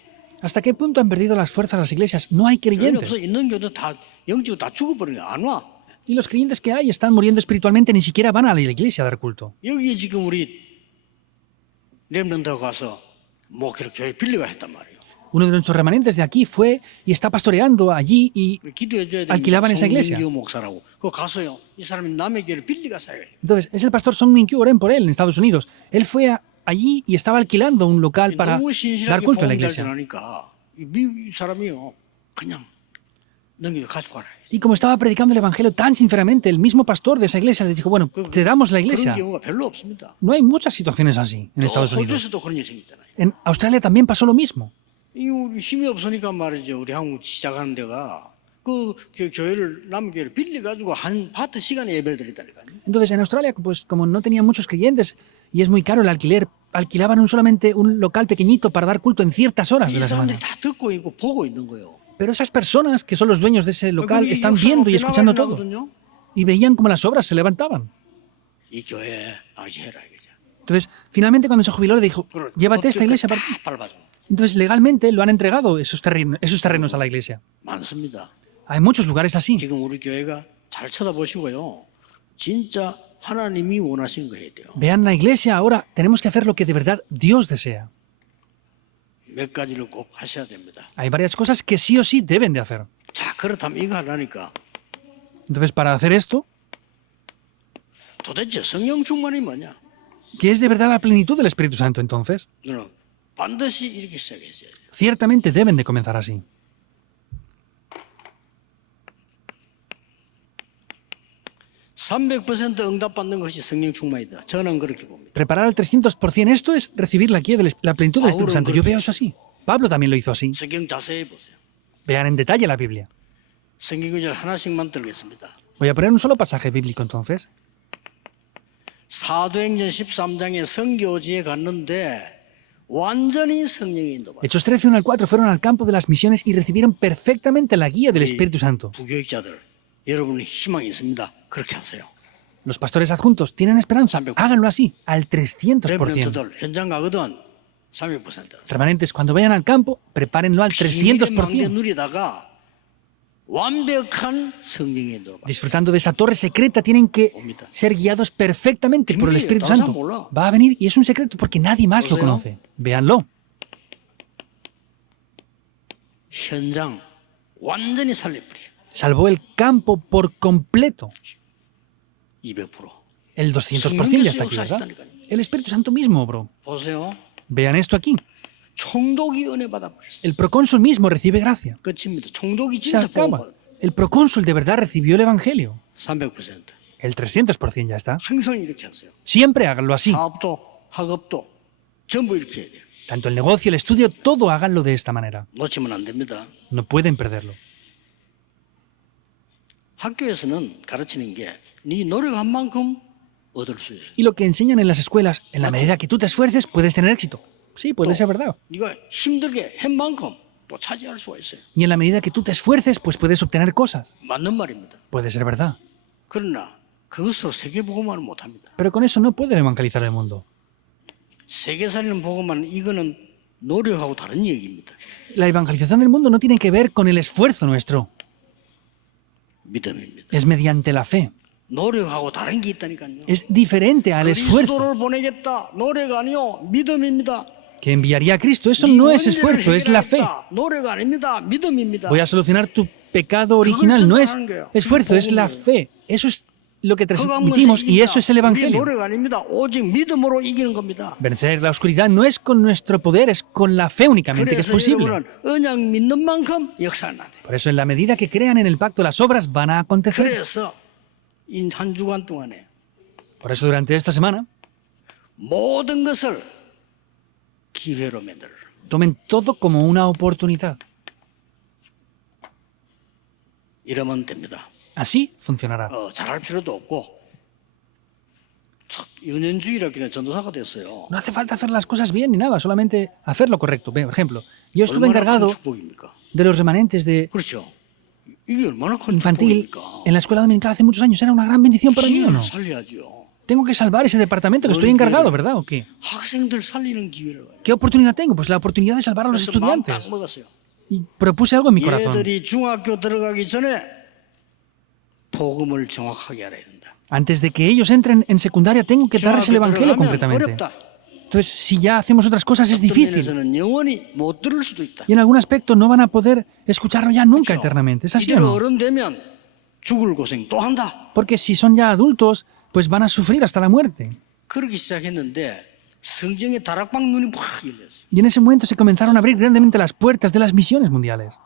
¿Hasta qué punto han perdido las fuerzas las iglesias? No hay 교인이 creyentes. 없어 있는 교도 다 영적으로 다 죽어버리는 게 안 와. Y los creyentes que hay están muriendo espiritualmente, ni siquiera van a la iglesia a dar culto. 여기에 지금 우리 렘넌트가 가서 목회를 교회 빌려가 했단 말이에요. Uno de nuestros remanentes de aquí fue y está pastoreando allí y 기도해줘야 alquilaban 됩니다. esa iglesia. 송민규 목사라고. 그거 가서요. 이 사람이 남의 교회를 빌리가 사요. entonces es el pastor Song Min Kyu, oren por él en Estados Unidos. Él fue allí y estaba alquilando un local para 너무 dar 신실하게 culto a la 복음 잘 iglesia. 전하니까 이 사람이요. 그냥 넘기고 가져가라. Y como estaba predicando el evangelio tan sinceramente, el mismo pastor de esa iglesia le dijo, bueno, te damos la 그런 iglesia. 경우가 별로 없습니다. No hay muchas situaciones así en Estados Unidos. 호주에서도 그런 일이 생겼잖아요. En Australia también pasó lo mismo. 이 우리 힘이 없으니까 말이죠. 우리 한국 시작하는 데가 그 교회를 남의 교회를 빌려 가지고 한 파트 시간에 예배를 드렸다니까요. Entonces en Australia, pues como no tenía muchos creyentes y es muy caro el alquiler, alquilaban solamente un local pequeñito para dar culto en ciertas horas de 이 la semana. 사람들이 다 듣고 있고 보고 있는 거예요. Pero esas personas que son los dueños de ese local 그게 están 역사가 viendo y 어떻게 escuchando todo. 나거든요. Y veían como las obras se levantaban. 이 교회 이제 해라 이거죠. Entonces, finalmente cuando se jubiló le dijo, 그걸 llévate esta iglesia 다 para ti. 밟아줘. Entonces, legalmente lo han entregado esos terrenos a la iglesia. 많습니다. Hay muchos lugares así. 지금 우리 교회가 잘 쳐다보시고요. 진짜 하나님이 원하시는 거 해야 돼요. Vean la iglesia ahora, tenemos que hacer lo que de verdad Dios desea. 몇 가지를 꼭 하셔야 됩니다. Hay varias cosas que sí o sí deben de hacer. 자, 그렇다면 이거 하려니까 Entonces, para hacer esto, 도대체 성령 충만이 뭐냐? ¿Qué es de verdad la plenitud del Espíritu Santo entonces? 저는 반드시 이렇게 시작했어요. Ciertamente deben de comenzar así. 300% 응답받는 것이 성령 충만이다. 저는 그렇게 봅니다. Preparar al 300%, esto es recibir la guía de la plenitud del Espíritu Santo. Yo veo eso así. Pablo también lo hizo así. 성경 자세히 보세요. Vean en detalle la Biblia. 성경 구절 하나씩만 들겠습니다. Voy a poner un solo pasaje bíblico entonces. 사도행전 13장에 선교지에 갔는데 완전히 성령의 인도받았어요. Hechos 13, 1 al 4 fueron al campo de las misiones y recibieron perfectamente la guía del Espíritu Santo. 부교육자들, 여러분은 희망이 있습니다. 그렇게 하세요. Los pastores adjuntos tienen esperanza. Háganlo así, al 300%. 레브런트들 현장 가거든 300%. Remanentes, cuando vayan al campo, prepárenlo al 비밀의 망대 300%. 누리다가 완벽한 성령의 인도를 받아요. Disfrutando de esa torre secreta, tienen que ser guiados perfectamente por el Espíritu Santo. Va a venir y es un secreto porque nadie más lo conoce. Véanlo. 현장 완전히 살려버려요. Salvó el campo por completo. 200%. El 200% ya está aquí, ¿verdad? El Espíritu Santo mismo, bro. 보세요. Vean esto aquí. 총독이 은혜 받아버렸어요. El procónsul mismo recibe gracia. 끝입니다. 총독이 Se 진짜 acaba. 복음받아요. El procónsul de verdad recibió el Evangelio. 300%. El 300% ya está. 항상 이렇게 하세요. Siempre háganlo así. 사업도 학업도 전부 이렇게 해야 돼요. Tanto el negocio, el estudio, todo háganlo de esta manera. 놓치면 안 됩니다. No pueden perderlo. 학교에서는 가르치는 게 네 노력한 만큼 얻을 수 있어요. Y lo que enseñan en las escuelas, en la medida que tú te esfuerces, puedes tener éxito. Sí, puede ser verdad. 네가 힘들게 한 만큼 또 차지할 수가 있어요. Y en la medida que tú te esfuerces, pues puedes obtener cosas. 맞는 말입니다. Puede ser verdad. 그러나 그것으로 세계 복음화를 못 합니다. Pero con eso no pueden evangelizar el mundo. 세계 살리는 복음화는 이거는 노력하고 다른 얘기입니다. La evangelización del mundo no tiene que ver con el esfuerzo nuestro. 믿음입니다. Es mediante la fe. 노력하고 다른 게 있다니까요. Es diferente al esfuerzo. 그리스도를 보내겠다. 노력 아니요. 믿음입니다. Que enviaría a Cristo. Eso no es esfuerzo, es la fe. 노력 아닙니다. 믿음입니다. Voy a solucionar tu pecado original. No es esfuerzo, es la fe. Eso es lo que transmitimos y eso es el Evangelio. 노력 아닙니다. 오직 믿음으로 이기는 겁니다. Vencer la oscuridad no es con nuestro poder, es con la fe únicamente que es 그래서 posible. 여러분은 언약 믿는 만큼 역사는 안 돼요. Por eso, en la medida que crean en el pacto, las obras van a acontecer. 그래서 이 한 주간 동안에 Por eso, durante esta semana, 모든 것을 기회로 만들어라. tomen todo como una oportunidad. 이러면 됩니다. Así funcionará. 잘할 필요도 없고 연연주의라기는 전도사가 됐어요. No hace falta hacer las cosas bien ni nada, solamente hacer lo correcto. Ve, por ejemplo, yo estuve 얼마나 큰 encargado 축복입니까? de los remanentes de 그렇죠. 이게 얼마나 큰 infantil 축복입니까? en la escuela dominical hace muchos años. Era una gran bendición para mí, ¿o 기회를 no? 살려야죠. Tengo que salvar ese departamento que estoy encargado, ¿verdad? ¿O qué? 학생들 살리는 기회를 가요. ¿Qué oportunidad tengo? Pues la oportunidad de salvar a los 그래서 마음 estudiantes. 딱 먹었어요. Y propuse algo en mi corazón. 얘들이 중학교 들어가기 전에 복음을 정확하게 알아야 된다. Antes de que ellos entren en secundaria, tengo que darles el 중학교 Evangelio 들어가면 concretamente. 어렵다. Entonces, si ya hacemos otras cosas, es 어떤 difícil. 면에서는 영원히 못 들을 수도 있다. Y en algún aspecto no van a poder escucharlo ya nunca eternamente. ¿Es así o 이대로 no? 어른 되면 죽을 고생 또 한다. Porque si son ya adultos, pues van a sufrir hasta la muerte. 그러기 시작했는데 성경의 다락방 눈이 확 열렸어요. Y en ese momento se comenzaron a abrir grandemente las puertas de las misiones mundiales.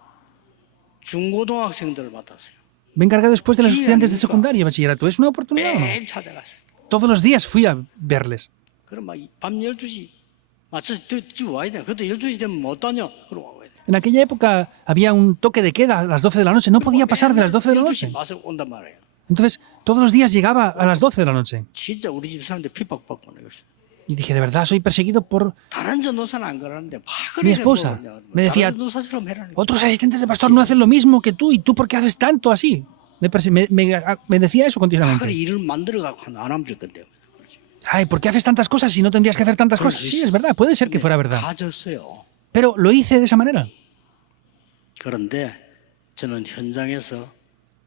중고등학생들을 맡았어요. Me encargué después de los Sí, estudiantes de amigo. secundaria y bachillerato. ¿Es una oportunidad o no? 매일 찾아갔어요. Todos los días fui a verles. 그럼 막밤 12시 맞춰서 집 와야 돼. 그때 12시 되면 못 다녀. 그럼 와야 돼. En aquella época había un toque de queda a las 12 de la noche. No podía pasar de las 12 de la 12시 noche. 와서 온단 말이에요. Entonces, todos los días llegaba a las 12 de la noche. 진짜 우리 집 사람들 핍박받고 내겠어. Y dije, de verdad, soy perseguido por 다른 전도사는 안 그러는데 mi esposa. Me decía, 다른 전도사처럼 해라는 거야. otros asistentes de pastor no hacen lo mismo que tú. ¿Y tú por qué haces tanto así? Me decía eso 그래 continuamente. 일을 만들어갖고 안 하면 될 건데. 그렇지. Ay, ¿por qué haces tantas cosas si no tendrías que hacer tantas cosas? Sí, es verdad, puede ser que fuera verdad. 가졌어요. Pero lo hice de esa manera. 그런데 저는 현장에서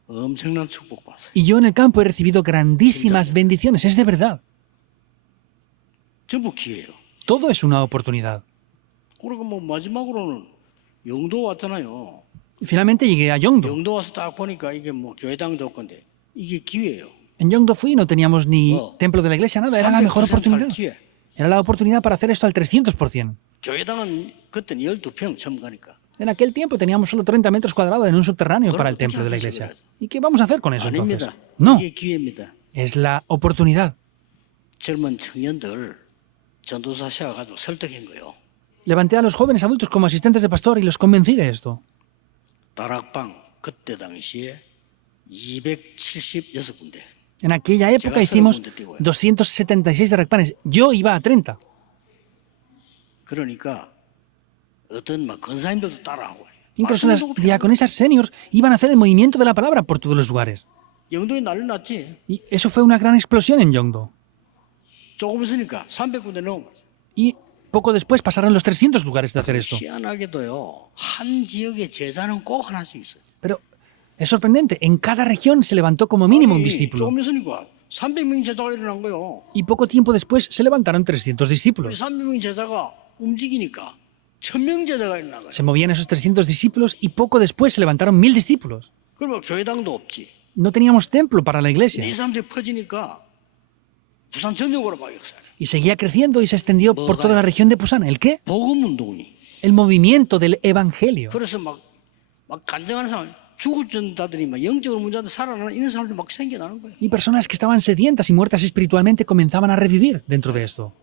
엄청난 축복 받았어요. Y yo en el campo he recibido grandísimas bendiciones. Es de verdad. 전부 기회예요. Todo es una oportunidad. 그리고 뭐 마지막으로는 영도 왔잖아요. Y finalmente llegué a Yongdo. 영도 와서 딱 보니까 이게 뭐 교회당도 없건데 이게 기회예요. En Yongdo fui y no teníamos ni Oh. templo de la iglesia, nada. Era la mejor 300% 할 oportunidad. 기회. Era la oportunidad para hacer esto al 300%. 교회당은 그때는 12평 처음 가니까. En aquel tiempo teníamos solo 30 metros cuadrados en un subterráneo para el templo de la iglesia. ¿Y qué vamos a hacer con eso entonces? 아닙니다. No, 이게 기회입니다. es la oportunidad. 젊은 청년들 전도사 세워가지고 설득한 거요. Levanté a los jóvenes adultos como asistentes de pastor y los convencí de esto. 다락방 그때 당시에 276군데. En aquella época hicimos 276 darakpanes. Yo iba a 30. 그러니까 어떤 막 권사님들도 따라하고. Incluso las diaconesas seniors iban a hacer el movimiento de la palabra por todos los lugares. 영도에 난리 났지. Y eso fue una gran explosión en Yongdo. 조금 있으니까 300군데 넘은 거지. Y poco después pasaron los 300 lugares de hacer esto. 희한하게도요. 한 지역에 제자는 꼭 하나씩 있어요. Pero es sorprendente, en cada región se levantó como mínimo un 아니, discípulo. 조금 있으니까 300명 제자가 일어난 거요. Y poco tiempo después se levantaron 300 우리 discípulos. 300명 제자가 움직이니까 1000명 제자가 일어난 거예요. Se movían esos 300 discípulos y poco después se levantaron 1000 discípulos. 그러면 교회당도 없지. No teníamos templo para la iglesia. 이 사람들이 퍼지니까 부산 전역으로 막 역사를. Y seguía creciendo y se extendió por toda la región de Pusan. ¿El qué? 복음 운동이. El movimiento del evangelio. 그래서 막 간증하는 사람, 죽을전다들이 막 영적으로 문제한테 살아나는 이런 사람들 막 생겨나는 거예요. Y personas que estaban sedientas y muertas espiritualmente comenzaban a revivir dentro de esto.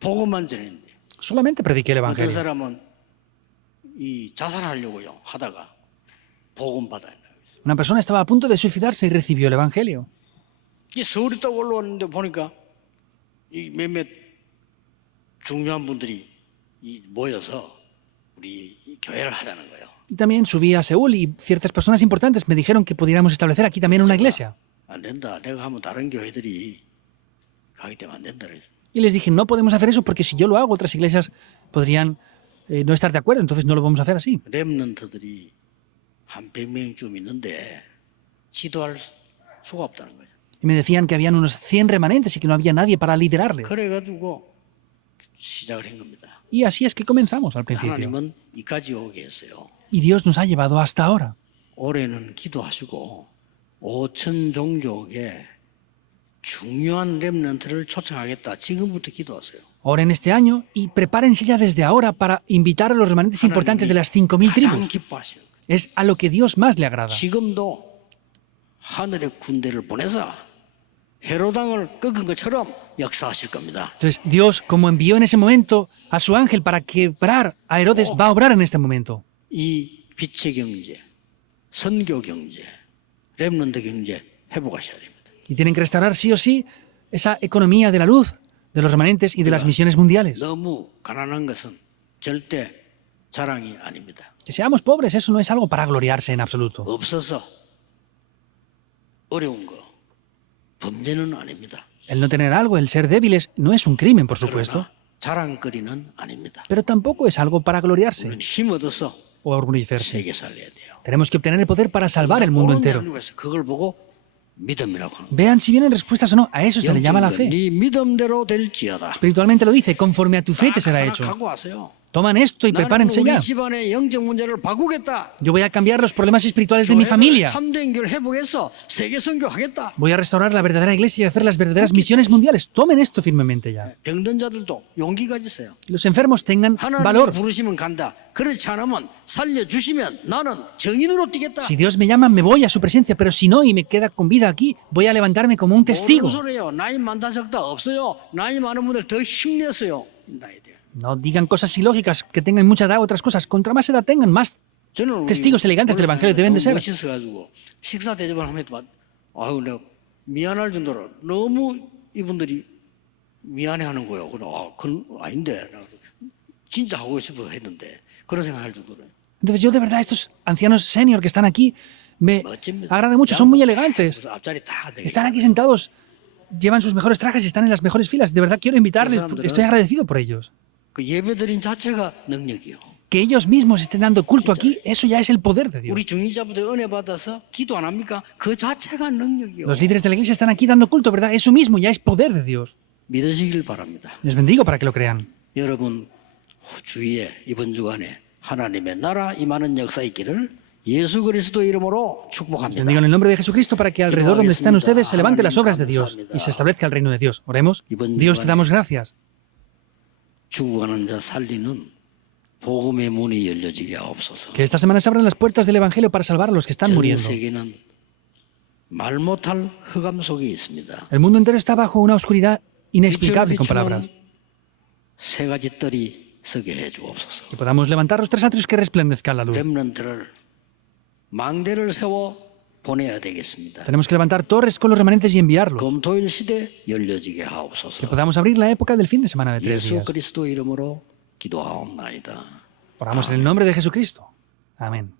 복음만 전했는데 Solamente prediqué el 어떤 evangelio. 사람은 이 자살하려고요 하다가 복음 받아요. Una persona estaba a punto de suicidarse y recibió el evangelio. 이 서울에 딱 올라왔는데 보니까 이 몇몇 중요한 분들이 이 모여서 우리 이 교회를 하자는 거예요. Y también subí a Seúl y ciertas personas importantes me dijeron que pudiéramos establecer aquí también una iglesia. 안 된다. 내가 하면 다른 교회들이 가기 때문에 안 된다. 그래서. Y les dije, no podemos hacer eso porque si yo lo hago, otras iglesias podrían no estar de acuerdo, entonces no lo vamos a hacer así. 렘넌트들이 한 100명쯤 있는데 지도할 수가 없다는 거예요. Y me decían que habían unos 100 remanentes y que no había nadie para liderarle. 그래가지고 시작을 한 겁니다. Y así es que comenzamos al principio. 하나님은 이까지 오게 했어요. Y Dios nos ha llevado hasta ahora. 올해는 기도하시고 5천 종족의 중요한 렘넌트를 초청하겠다. 지금부터 기도하세요. Oren este año y prepárense ya desde ahora para invitar a los remanentes importantes de las 5.000 가장 tribus. 기뻐하시는 거예요. Es a lo que Dios más le agrada. 지금도 하늘의 군대를 보내서 헤로당을 꺾은 것처럼 역사하실 겁니다. Entonces, Dios, como envió en ese momento a su ángel para quebrar a Herodes, va a obrar en este momento. 이 빛의 경제, 선교 경제, 렘넌트 경제 회복하셔야 됩니다. Y tienen que restaurar sí o sí esa economía de la luz, de los remanentes y de las misiones mundiales. 너무 가난한 것은 절대 자랑이 아닙니다. Que seamos pobres, eso no es algo para gloriarse en absoluto. 없어서 어려운 거 범죄는 아닙니다. El no tener algo, el ser débiles, no es un crimen, por supuesto, 그러나 자랑거리는 아닙니다. pero tampoco es algo para gloriarse 우리는 힘 얻어서 o orgullecerse. 세계 살려야 돼요. Tenemos que obtener el poder para salvar el mundo entero. 그걸 보고 믿음이라고 하는 거예요. Vean si vienen respuestas o no, a eso se le llama la fe. 네 믿음대로 될지어다. Espiritualmente lo dice, conforme a tu fe te será 하나 hecho. 갖고 와세요. Toman esto y 나는 prepárense 우리 ya. 집안의 영적 문제를 바꾸겠다. Yo voy a cambiar los problemas espirituales de mi 교회를 familia. 참된 교회를 회복해서 세계 선교하겠다. Voy a restaurar la verdadera iglesia y hacer las verdaderas misiones mundiales. Tomen esto firmemente ya. 병든 자들도 용기 가지세요. Y los enfermos tengan 하나님 valor. 부르시면 간다. 그렇지 않으면 살려주시면 나는 정인으로 뛰겠다. Si Dios me llama, me voy a su presencia, pero si no y me queda con vida aquí, voy a levantarme como un testigo. 무슨 소리예요? 나이 많다 적다 없어요. 나이 많은 분들 더 힘내세요. 나이 돼. No digan cosas ilógicas, que tengan mucha edad, otras cosas. Contra más edad tengan, más 저는 testigos elegantes del Evangelio deben de ser. 멋있어가지고 식사 대접을 하면 아유 내가 미안할 정도로 너무 이분들이 미안해하는 거예요. 그래 그건 아닌데 나 진짜 하고 싶어 했는데 그런 생각할 정도로. Entonces yo de verdad, estos ancianos senior que están aquí, me 멋집니다. agrada mucho, son muy elegantes. 그래서 앞자리 다 되게. Están aquí sentados, llevan sus mejores trajes y están en las mejores filas. De verdad quiero invitarles, estoy agradecido por ellos. 그 예배드린 자체가 능력이요. Que ellos mismos estén dando culto aquí, eso ya es el poder de Dios. 우리 중인자분들 은혜 받아서 기도 안 합니까? 그 자체가 능력이요. Los líderes de la iglesia están aquí dando culto, ¿verdad? Eso mismo ya es poder de Dios. 믿으시길 바랍니다. Les bendigo para que lo crean. 여러분 주위에 이번 주간에 하나님의 나라 임하는 역사 있기를 예수 그리스도 이름으로 Les 축복합니다. bendigo en el nombre de Jesucristo para que alrededor donde están ustedes se levanten las obras de Dios y se establezca el reino de Dios. Oremos. Dios, te damos gracias. 죽어가는 자 살리는 복음의 문이 열려지게 하옵소서. Que esta semana se abran las puertas del Evangelio para salvar a los que están 전 muriendo. 세계는 말 못할 흑암 속에 있습니다. El mundo entero está bajo una oscuridad inexplicable con palabras. 세 가지 뜰이 서게 해 주옵소서. Que podamos levantar los tres atrios que resplandezcan la luz. 렘넌트를 망대를 세워 보내야 되겠습니다. Tenemos que levantar torres con los remanentes y enviarlos. 금토일 시대 열려지게 Que 하옵소서. podamos abrir la época del fin de semana de 3 예수 días. 그리스도 이름으로 기도하옵나이다. Oramos en el nombre de Jesucristo. Amén.